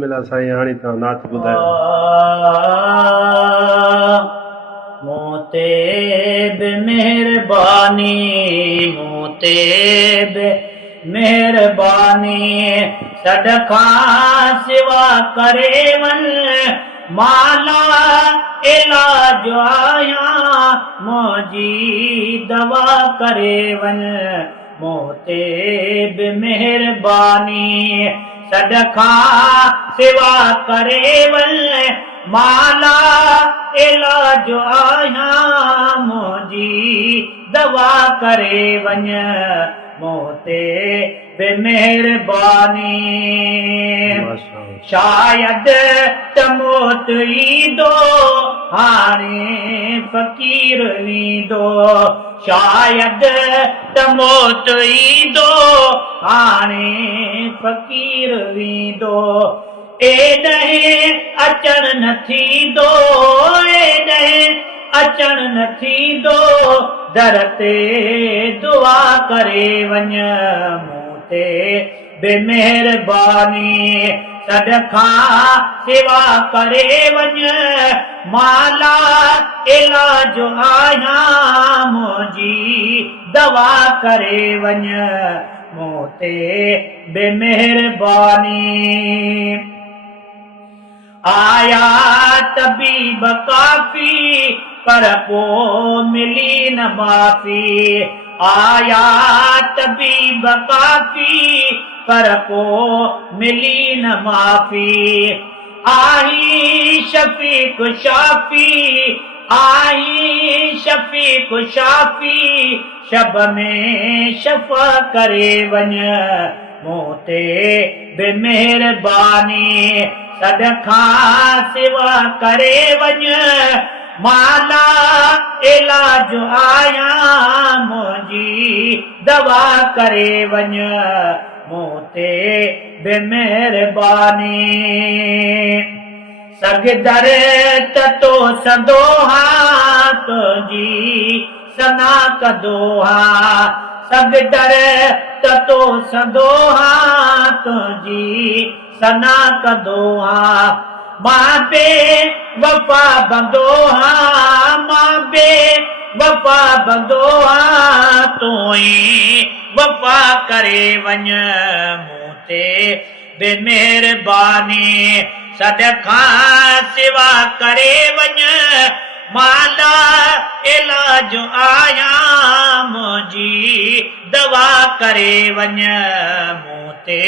मिला साईं हाणे तव्हां नात ॿुधायो। मोते बि मेहरबानी, मोते बि मेहरबानी, सॾ खां सिवा करे वन माला इलाज आहियां, मुंहिंजी दवा करे वन। मोते बि मेहरबानी, सॾ खां सिवा करे वन माला इलाज आहियां, मुंहिंजी दवा करे वञ। मोते बि मेहरबानी, शायदि त मौत ईंदो हाणे फ़क़ीर वींदो, शायदि त मौत ईंदो हाणे फ़क़ीर वींदो। एॾहें अचण न थींदो, एॾहें अचण न थींदो, दर ते दुआ करे वञ। मूं ते बि मेहरबानी, सॾ खां सिवा करे वञ माला इलाज आहियां, मुंहिंजी दवा करे वञ। मूं ते बि मेहरबानी, आया तबीब काफ़ी पर पोइ मिली न माफ़ी, आया तबीब काफ़ी पर पोइ मिली न माफ़ी। आई शफ़ीक़ शाफ़ी, आई शफ़ीक़ शाफ़ी, शब में शफ़ा करे वञ। मूं ते बि मेहरबानी, सॾ खां सिवा करे वञ माला इलाज आहियां, मुंहिंजी दवा करे वञ। मूं ते बि मेहरबानी, सगदर त तो संदो हा, तुंहिंजी सना कदो हा, सगदर त तो संदो हा, तुंहिंजी सना कदो हा। मां बे वफ़ा बंदो हा, मां बे वफ़ा बंदो हा, तूं ई वफ़ा करे वञ। मूं ते बि मेहरबानी, सॾ खां सिवा करे वञ माला इलाज आहियां, मुंहिंजी दवा करे वञ। मूं ते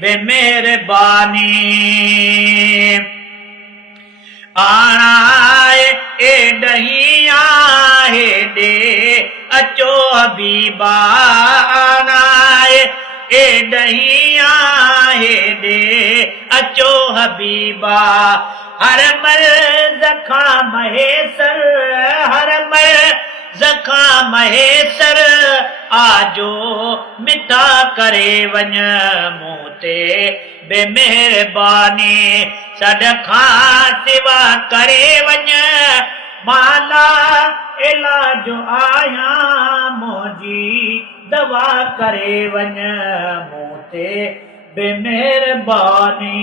बि मेहरबानी, आणाए एॾहीं हेॾे अचो हबीबा, आणाए एॾहीं हेॾे अचो हबीबा। हर मर्ज़ खां महेसर, हर मर्ज़ खां महेसर, आजो मिठा करे वञ। मूं ते बि मेहरबानी, सॾ खां सिवा करे वञ माला इलाज आहियां, मुंहिंजी दवा करे वञ। मूं ते बि मेहरबानी।